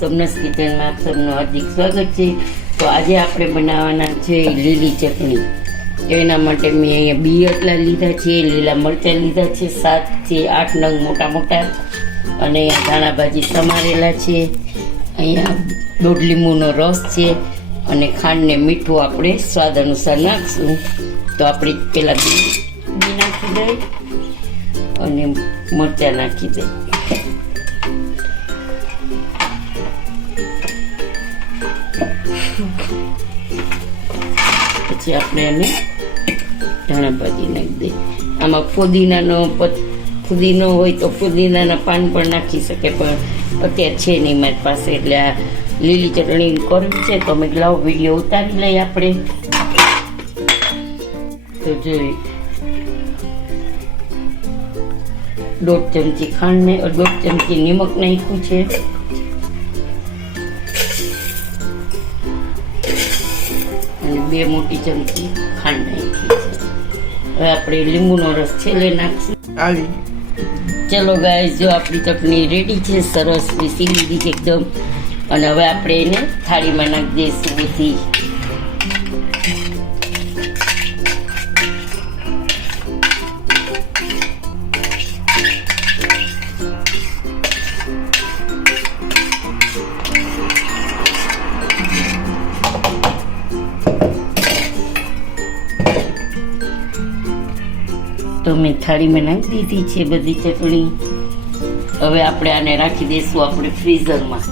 સોમનાથ કિચનમાં આપ સૌનું હાર્દિક સ્વાગત છે. તો આજે આપણે બનાવવાના છે લીલી ચટણી. એના માટે મેં અહીંયા બી એટલા લીધા છે, લીલા મરચાં લીધા છે, સાત છે આઠ નંગ મોટા મોટા. અને ધાણા ભાજી સમારેલા છે. અહીંયા દોઢ લીંબુનો રસ છે. અને ખાંડને મીઠું આપણે સ્વાદ અનુસાર નાખશું. તો આપણે પહેલાં બી નાખી દઈએ. અને મરચાં નાખી દઈએ. પછી આપણે એને ધાણા ભાજી નાખી દઈએ. આમાં ફુદીનાનો ફુદીનો હોય તો ફુદીનાના પાન પણ નાખી શકે, પણ અત્યારે છે નહીં મારી પાસે, એટલે આ લીલી ચટણી કરવી છે, તો મેં લાવ વીડિયો ઉતારી લઈએ આપણે. તો જોઈ, દોઢ ચમચી ખાંડ ને દોઢ ચમચી નિમક નાખ્યું છે. બે મોટી ચમચી ખાંડ નાખી હવે આપણે લીંબુનો રસ છેલ્લે નાખીશું. આલી ચલો ગાય જો આપણી ચટણી રેડી છે સરસ પીસી લીધી છે એકદમ. અને હવે આપણે એને થાળીમાં નાખી દઈશું બધી. તો મેં થાળીમાં નાખી દીધી છે બધી ચટણી. હવે આપણે આને રાખી દઈશું આપણે ફ્રીઝરમાં.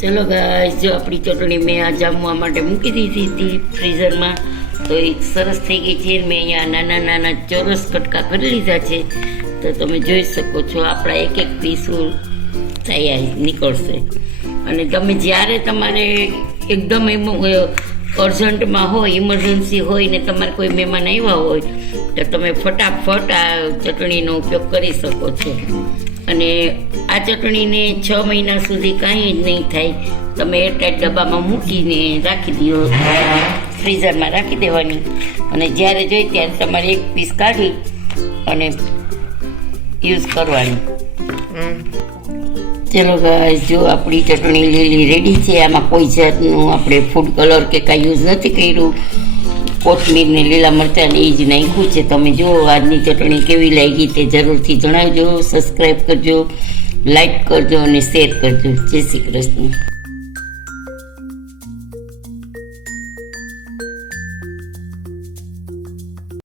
ચલો ગાઈસ જો આપણી ચટણી મેં આ જામવા માટે મૂકી દીધી હતી ફ્રીઝરમાં, તો એ સરસ થઈ ગઈ છે. મેં અહીંયા નાના નાના ચોરસ કટકા કરી લીધા છે. તો તમે જોઈ શકો છો, આપણા એક એક પીસ તૈયાર નીકળશે. અને તમે જ્યારે તમારે એકદમ એમ અર્જન્ટમાં હોય ઇમરજન્સી હોય ને તમારે કોઈ મહેમાન આવ્યા હોય, તો તમે ફટાફટ આ ચટણીનો ઉપયોગ કરી શકો છો. અને આ ચટણીને છ મહિના સુધી કાંઈ જ નહીં થાય. તમે એરટાઈટ ડબ્બામાં મૂકીને રાખી દો. ફ્રીઝરમાં રાખી દેવાની. અને જ્યારે જોઈ ત્યારે તમારે એક પીસ કાઢી અને યુઝ કરવાની. ચલો ગાઈસ જો આપણી ચટણી લીલી રેડી છે, આમાં કોઈ જાતનું આપણે ફૂડ કલર કે કાંઈ યુઝ નથી કર્યું. કોથમીર ને લીલા મરચાં ને એ જ નાખ્યું છે. તમે જુઓ આજની ચટણી કેવી લાગી તે જરૂરથી જણાવજો સબસ્ક્રાઈબ કરજો લાઈક કરજો અને શેર કરજો. જય શ્રી કૃષ્ણ.